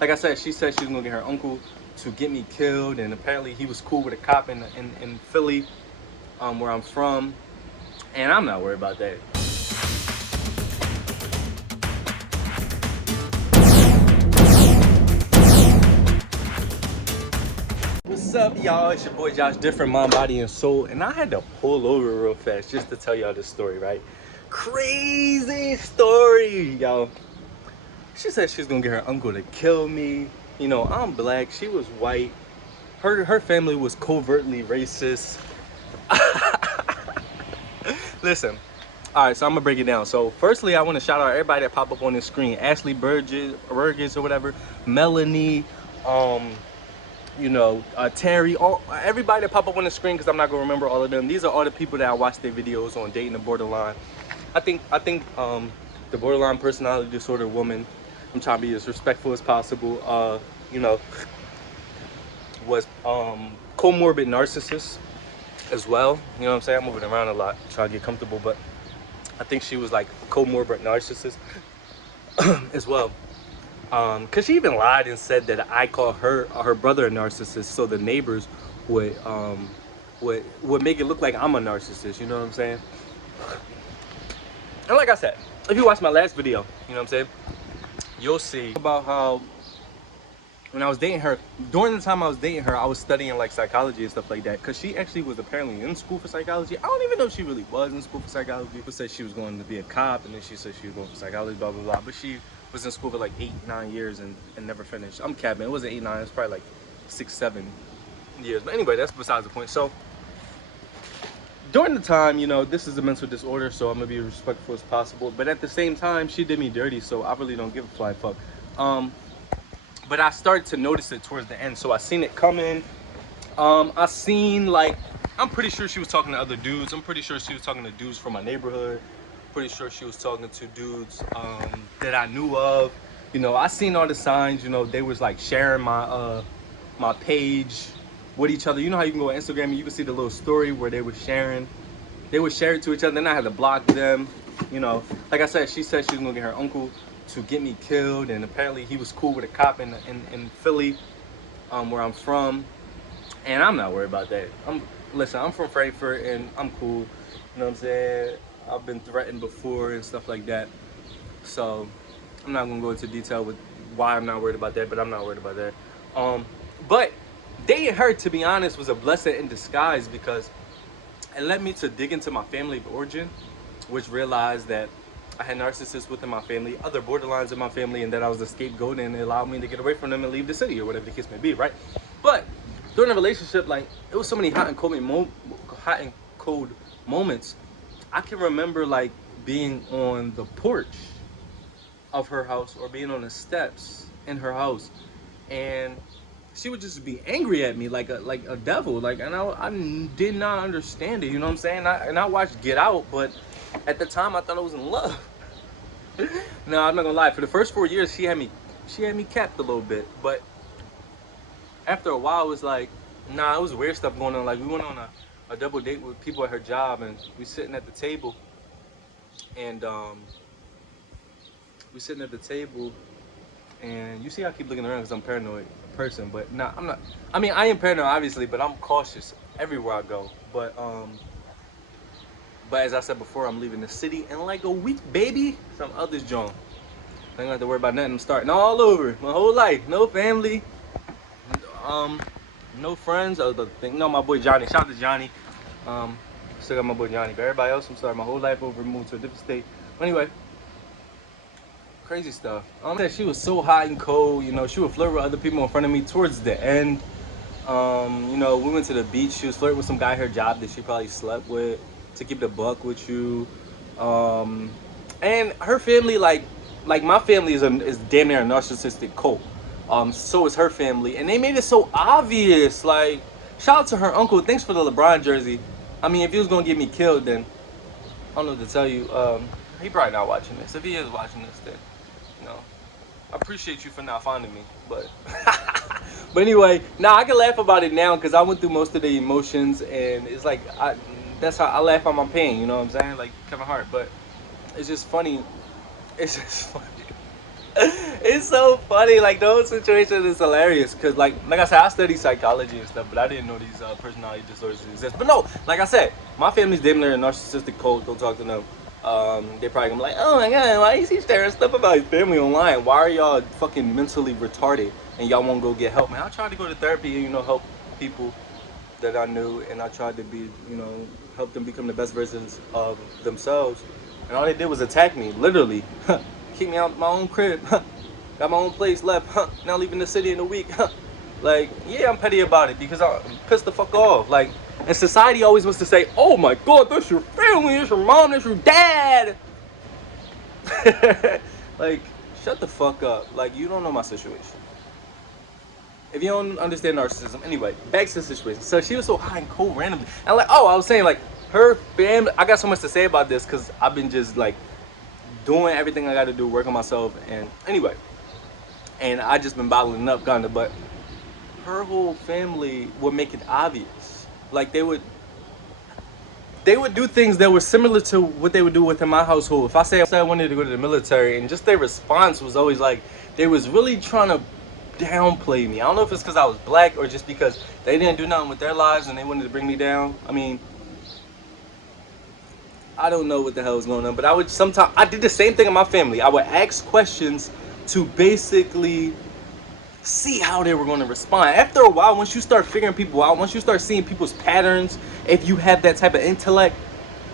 Like I said, she said she was gonna get her uncle to get me killed, and apparently he was cool with a cop in Philly, where I'm from, and I'm not worried about that. What's up, y'all? It's your boy Joshdifferent, mind, body, and soul, and I had to pull over real fast just to tell y'all this story, right? Crazy story, y'all. She said she was gonna get her uncle to kill me. You know, I'm black. She was white. Her family was covertly racist. Listen, all right, so I'm gonna break it down. So firstly, I want to shout out everybody that pop up on this screen: Ashley Burgess or whatever, Melanie, Terry, everybody that pop up on the screen, because I'm not gonna remember all of them. These are all the people that I watch their videos on dating the borderline. I think the borderline personality disorder woman, I'm trying to be as respectful as possible. Was comorbid narcissist as well. You know what I'm saying? I'm moving around a lot, trying to get comfortable, but I think she was like comorbid narcissist as well. Cause she even lied and said that I called her brother a narcissist, so the neighbors would make it look like I'm a narcissist. You know what I'm saying? And like I said, if you watch my last video, you know what I'm saying, you'll see about how when I was dating her, during the time I was dating her, I was studying like psychology and stuff like that, because she actually was apparently in school for psychology. I don't even know if she really was in school for psychology. She said she was going to be a cop, and then she said she was going for psychology, blah blah blah, but she was in school for like 8-9 years and never finished. I'm capping. It wasn't 8-9, it's probably like 6-7 years, but anyway, that's besides the point. So during the time, you know, this is a mental disorder, so I'm gonna be as respectful as possible, but at the same time, she did me dirty, so I really don't give a flying fuck. But I started to notice it towards the end, so I seen it coming. I seen, like, I'm pretty sure she was talking to other dudes. I'm pretty sure she was talking to dudes from my neighborhood. Pretty sure she was talking to dudes that I knew of. You know, I seen all the signs. You know, they was like sharing my page with each other. You know how you can go on Instagram and you can see the little story where they were sharing. They would share it to each other, then I had to block them. You know, like I said, she said she was gonna get her uncle to get me killed, and apparently he was cool with a cop in Philly, where I'm from, and I'm not worried about that. Listen, I'm from Frankfurt and I'm cool. You know what I'm saying? I've been threatened before and stuff like that, so I'm not gonna go into detail with why I'm not worried about that, but I'm not worried about that. But dating her, to be honest, was a blessing in disguise, because it led me to dig into my family of origin, which realized that I had narcissists within my family, other borderlines in my family, and that I was the scapegoat, and it allowed me to get away from them and leave the city, or whatever the case may be, right? But during the relationship, like, it was so many hot and cold moments. I can remember, like, being on the porch of her house or being on the steps in her house, and she would just be angry at me like a devil, like, and I did not understand it. You know what I'm saying? I watched Get Out, but at the time I thought I was in love. No, I'm not gonna lie. For the first 4 years, she had me capped a little bit, but after a while, it was like, nah, it was weird stuff going on. Like, we went on a double date with people at her job, and we sitting at the table, and you see I keep looking around because I'm paranoid person, but nah, I'm not. I mean, I am paranoid obviously, but I'm cautious everywhere I go. But as I said before, I'm leaving the city in like a week, baby. Some others joint. I ain't got to worry about nothing. I'm starting all over. My whole life. No family. No friends. Other thing. No, my boy Johnny. Shout out to Johnny. Still got my boy Johnny. But everybody else, I'm starting my whole life over, moved to a different state. Anyway, crazy stuff. She was so hot and cold. You know, she would flirt with other people in front of me towards the end. You know, we went to the beach. She was flirting with some guy at her job that she probably slept with, to keep the buck with you. And her family, like my family is damn near a narcissistic cult. So is her family, and they made it so obvious. Like, shout out to her uncle. Thanks for the LeBron jersey. I mean, if he was gonna get me killed, then I don't know what to tell you. He probably not watching this. If he is watching this, then, you know, I appreciate you for not finding me. But but anyway, now I can laugh about it now because I went through most of the emotions, and it's like that's how I laugh at my pain. You know what I'm saying? Like Kevin Hart. But it's just funny. It's just funny. It's so funny. Like, the whole situation is hilarious. Because, like I said, I study psychology and stuff, but I didn't know these personality disorders exist. But no, like I said, my family's damn near a narcissistic cult. Don't talk to them. They probably gonna be like, oh my god, why is he sharing stuff about his family online? Why are y'all fucking mentally retarded and y'all won't go get help? Man, I tried to go to therapy and, help people that I knew, and I tried to be, help them become the best versions of themselves. And all they did was attack me, literally. Keep me out my own crib. Got my own place left. Now leaving the city in a week. Like, yeah, I'm petty about it because I'm pissed the fuck off. Like, and society always wants to say, oh my god, that's your family, that's your mom, that's your dad. Like, shut the fuck up. Like, you don't know my situation. If you don't understand narcissism, anyway, back to the situation. So she was so high and cold randomly. And like, I was saying, like, her family, I got so much to say about this because I've been just like doing everything I got to do, working myself, and anyway, and I just been bottling up, kinda. But her whole family would make it obvious. Like, they would do things that were similar to what they would do within my household. If I say I wanted to go to the military, and just their response was always like they was really trying to downplay me. I don't know if it's because I was black or just because they didn't do nothing with their lives and they wanted to bring me down. I mean, I don't know what the hell was going on, but I did the same thing in my family. I would ask questions to basically see how they were going to respond. After a while, once you start figuring people out, once you start seeing people's patterns, if you have that type of intellect,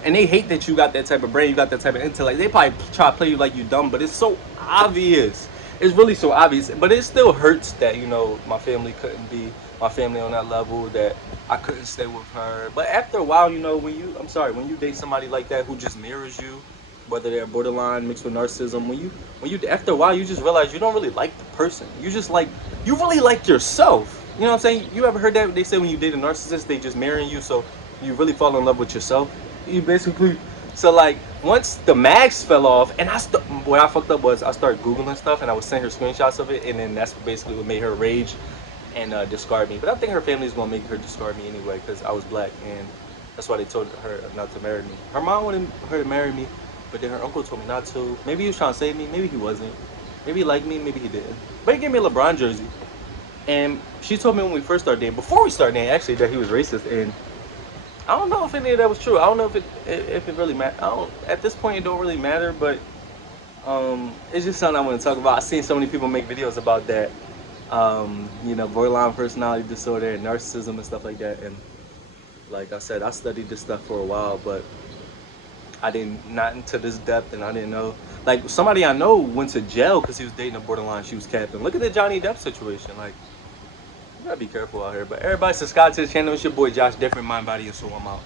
and they hate that you got that type of brain, you got that type of intellect, they probably try to play you like you dumb, but it's so obvious. It's really so obvious, but it still hurts that, my family couldn't be my family on that level, that I couldn't stay with her. But after a while, when you date somebody like that who just mirrors you, whether they're borderline mixed with narcissism, when you after a while, you just realize you don't really like the person. You really like yourself. You know what I'm saying? You ever heard that? They say when you date a narcissist, they just mirroring you, so you really fall in love with yourself. You basically, so like, once the mask fell off, and what I fucked up was I started Googling stuff, and I was sending her screenshots of it, and then that's basically what made her rage and discard me. But I think her family is gonna make her discard me anyway, because I was black, and that's why they told her not to marry me. Her mom wanted her to marry me, but then her uncle told me not to. Maybe he was trying to save me, maybe he wasn't. Maybe he liked me, maybe he didn't. But he gave me a LeBron jersey. And she told me when we first started dating, before we started dating actually, that he was racist. And I don't know if any of that was true. I don't know if it really matters. At this point, it don't really matter, but it's just something I want to talk about. I've seen so many people make videos about that. Borderline personality disorder and narcissism and stuff like that. And like I said, I studied this stuff for a while, but not into this depth, and I didn't know. Like, somebody I know went to jail because he was dating a borderline. She was capping. Look at the Johnny Depp situation. Like, you gotta be careful out here. But everybody subscribe to the channel. It's your boy Josh Different, Mind, Body, and Soul. I'm out.